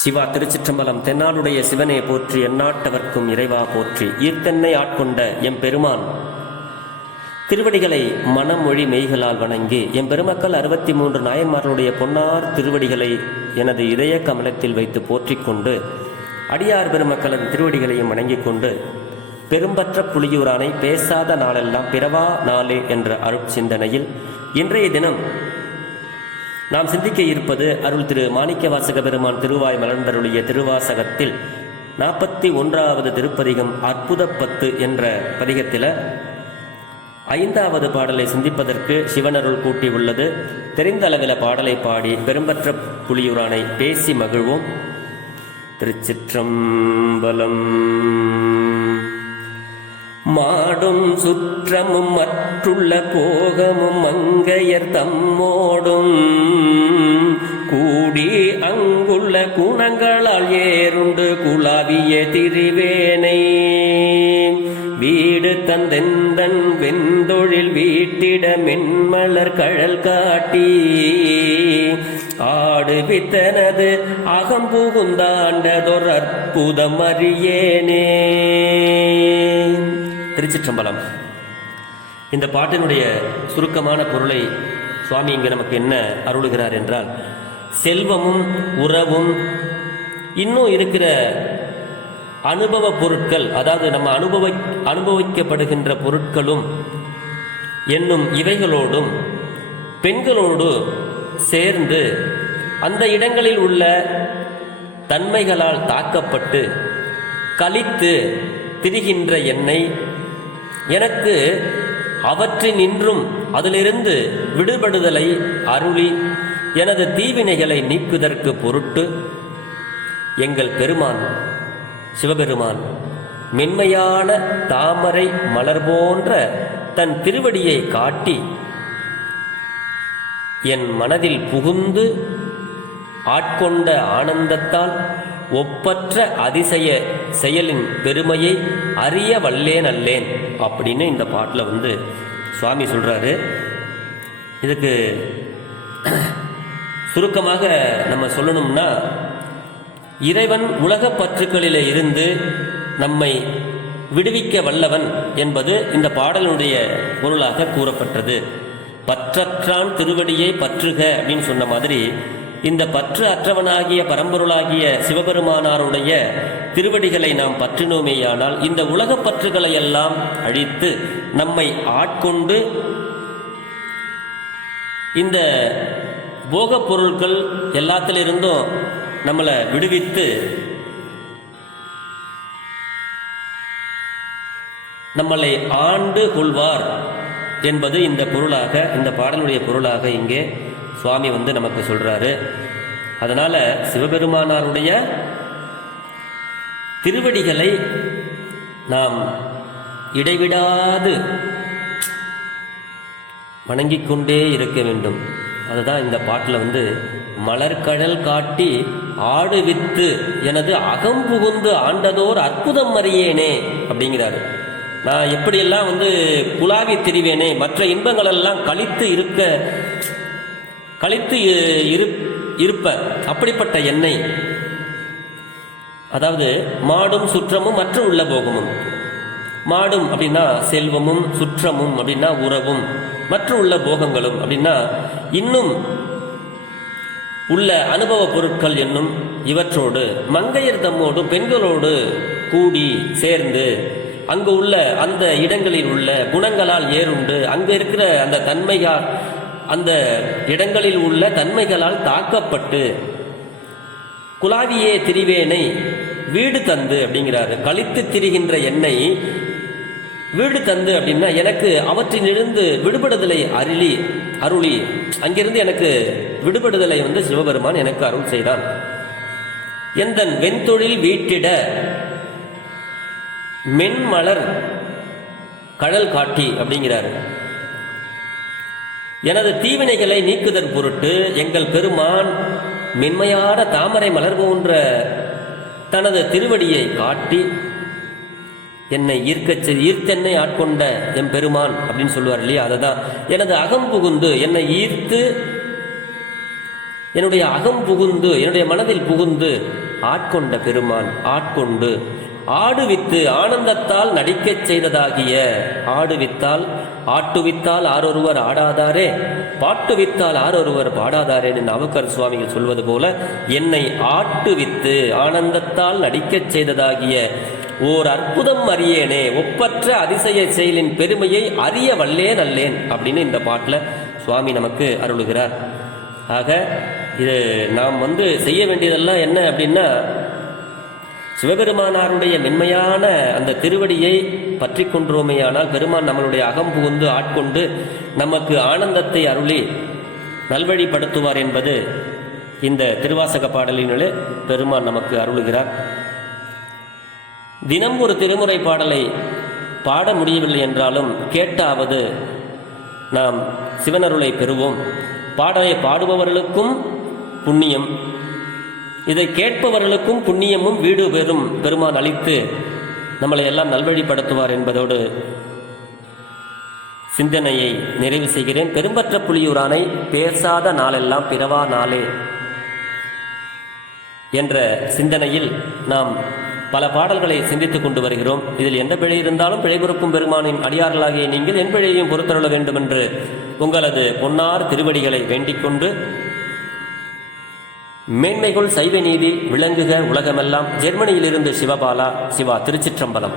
சிவா திருச்சிற்றம்பலம். தென்னாடுடைய சிவனே போற்றி, எந்நாட்டவர்க்கும் இறைவா போற்றி. ஈர்த்தென்னை ஆட்கொண்ட எம்பெருமான் திருவடிகளை மனமொழி மெய்களால் வணங்கி எம்பெருமக்கள் 63 நாயன்மார்களுடைய பொன்னார் திருவடிகளை எனது இதய கமலத்தில் வைத்து போற்றிக் கொண்டு அடியார் பெருமக்களது திருவடிகளையும் வணங்கிக் கொண்டு பெரும்பற்ற புலியூரானை பேசாத நாளெல்லாம் பிறவா நாளே என்ற அருட்சிந்தனையில் இன்றைய தினம் நாம் சிந்திக்க இருப்பது அருள் திரு மாணிக்க வாசக பெருமான் திருவாய் மலர்ந்தருளிய திருவாசகத்தில் 41வது திருப்பதிகம் அற்புத 10 என்ற பதிகத்தில் 5வது பாடலை சிந்திப்பதற்கு சிவனருள் கூட்டி உள்ளது. தெரிந்த அளவில் பாடலை பாடி பெரும்பற்ற புலியூரானை பேசி மகிழ்வோம். திருச்சிற்றம்பலம். மாடும் சுற்றமும் மற்றுள்ள போகமும் மங்கையர் தம்மோடும் கூடி அங்குள்ள குணங்களால் ஏறுண்டு குலாவிய திரிவேனை வீடு தந்தெந்தன் வெந்தொழில் வீட்டிட மென்மலர் கழல் காட்டி ஆடு வித்தனது அகம்புகுந்தாண்டதொர் அற்புதம் அறியேனே. திருச்சிற்றம்பலம். இந்த பாட்டினுடைய சுருக்கமான பொருளை சுவாமி இங்கு நமக்கு என்ன அருளுகிறார் என்றால், செல்வமும் உறவும் இன்னும் இருக்கிற அனுபவ பொருட்கள், அதாவது நம்ம அனுபவிக்கப்படுகின்ற பொருட்களும் என்னும் இவைகளோடும் பெண்களோடு சேர்ந்து அந்த இடங்களில் உள்ள தன்மைகளால் தாக்கப்பட்டு கலித்து திரிகின்ற என்னை எனக்கு அவற்றினின்றும் அதிலிருந்து விடுபடுதலை அருளி எனது தீவினைகளை நீக்குதற்கு பொருட்டு எங்கள் பெருமான் சிவபெருமான் மென்மையான தாமரை மலர் போன்ற தன் திருவடியை காட்டி என் மனதில் புகுந்து ஆட்கொண்ட ஆனந்தத்தால் ஒப்பற்ற அதிசய செயலின் பெருமையை அறிய வல்லேன் அல்லேன் அப்படின்னு இந்த பாட்டில் சுவாமி சொல்றாரு. இதுக்கு சுருக்கமாக நம்ம சொல்லணும்னா, இறைவன் உலக பற்றுக்களிலே இருந்து நம்மை விடுவிக்க வல்லவன் என்பது இந்த பாடலுடைய பொருளாக கூறப்பட்டது. பற்றற்றான் திருவடியை பற்றுக அப்படின்னு சொன்ன மாதிரி, இந்த பற்று அற்றவனாகிய பரம்பொருளாகிய சிவபெருமானாருடைய திருவடிகளை நாம் பற்றினோமேயானால் இந்த உலகப் பற்றுகளை எல்லாம் அழித்து நம்மை ஆட்கொண்டு இந்த போகப் பொருட்கள் எல்லாத்திலிருந்தும் நம்மளை விடுவித்து நம்மளை ஆண்டு கொள்வார் என்பது இந்த பொருளாக, இந்த பாடலுடைய பொருளாக இங்கே சுவாமி நமக்கு சொல்றாரு. அதனால சிவபெருமானாருடைய திருவடிகளை நாம் இடைவிடாது வணங்கிக் கொண்டே இருக்க வேண்டும். அதுதான் இந்த பாட்டில் மலர்கழல் காட்டி ஆடு வித்து எனது அகம் புகுந்து ஆண்டதோர் அற்புதம் அறியேனே அப்படிங்கிறாரு. நான் எப்படியெல்லாம் குலாவி திரிவேனே, மற்ற இன்பங்களெல்லாம் கழித்து இருப்ப அப்படிப்பட்ட எண்ணெய், அதாவது மாடும் சுற்றமும் மற்ற உள்ள போகமும். மாடும் அப்படின்னா செல்வமும், சுற்றமும் அப்படின்னா உறவும், மற்ற உள்ள போகங்களும் அப்படின்னா இன்னும் உள்ள அனுபவ பொருட்கள் என்னும் இவற்றோடு மங்கையர் தம்மோடு பெண்களோடு கூடி சேர்ந்து அங்கு உள்ள அந்த இடங்களில் உள்ள குணங்களால் ஏறுண்டு அங்கு இருக்கிற அந்த தன்மையால், அந்த இடங்களில் உள்ள தன்மைகளால் தாக்கப்பட்டு குலாவியே திரிவேனை வீடு தந்து அப்படிங்கிறாரு. கழித்து திரிகின்ற என்னை வீடு தந்து அப்படின்னா எனக்கு அவற்றிலிருந்து விடுபடுதலை அருளி அங்கிருந்து எனக்கு விடுபடுதலை சிவபெருமான் எனக்கு அருள் செய்தான். எந்தன் வெண்தொழில் வீட்டிட மென்மலர் கழல் காட்டி அப்படிங்கிறாரு. எனது தீவினைகளை நீக்குதற் பொருட்டு எங்கள் பெருமான் மென்மையான தாமரை மலர் போன்ற தனது திருவடியை காட்டி என்னை ஈர்த்தென்னை ஆட்கொண்ட எம் பெருமான் அப்படின்னு சொல்லுவார் இல்லையா. அதுதான் எனது அகம் புகுந்து என்னை ஈர்த்து என்னுடைய அகம் புகுந்து என்னுடைய மனதில் புகுந்து ஆட்கொண்ட பெருமான் ஆட்கொண்டு ஆடுவித்து ஆனந்தத்தால் நடிக்கச் செய்ததாகிய ஆடுவித்தால் ஆட்டுவித்தால் ஆரொருவர் ஆடாதாரே பாட்டுவித்தால் ஆரொருவர் பாடாதாரே என்று நாவுக்கர் சுவாமிகள் சொல்வது போல என்னை ஆட்டுவித்து ஆனந்தத்தால் நடிக்கச் செய்ததாகிய ஓர் அற்புதம் அறியேனே ஒப்பற்ற அதிசய செயலின் பெருமையை அறிய வல்லேன் அல்லேன் அப்படின்னு இந்த பாட்டில் சுவாமி நமக்கு அருளுகிறார். ஆக இது நாம் செய்ய வேண்டியதெல்லாம் என்ன அப்படின்னா, சிவபெருமானாருடைய மென்மையான அந்த திருவடியை பற்றி கொன்றோமேயானால் பெருமான் நம்மளுடைய அகம் புகுந்து ஆட்கொண்டு நமக்கு ஆனந்தத்தை அருளி நல்வழிப்படுத்துவார் என்பது இந்த திருவாசக பாடலினாலே பெருமான் நமக்கு அருளுகிறார். தினம் ஒரு திருமுறை பாடலை பாட முடியவில்லை என்றாலும் கேட்டாவது நாம் சிவனருளை பெறுவோம். பாடலை பாடுபவர்களுக்கும் புண்ணியம், இதை கேட்பவர்களுக்கும் புண்ணியமும் வீடு பெறும் பெருமான் அளித்து நம்மளை எல்லாம் நல்வழிப்படுத்துவார் என்பதோடு சிந்தனையை நிறைவு செய்கிறேன். பெரும்பற்ற புலியூரானை பேசாத நாளெல்லாம் பிறவா நாளே என்ற சிந்தனையில் நாம் பல பாடல்களை சிந்தித்துக் கொண்டு வருகிறோம். இதில் எந்த பிழை இருந்தாலும் பிழை பொறுக்கும் பெருமானின் அடியார்களாகிய நீங்கள் என் பிழையையும் பொறுத்தருள வேண்டும் என்று உங்களது பொன்னார் திருவடிகளை வேண்டிக் கொண்டு மேன்மைகள் சைவ நீதி விளங்குக உலகமெல்லாம். ஜெர்மனியிலிருந்து சிவபாலா. சிவா. திருச்சிற்றம்பலம்.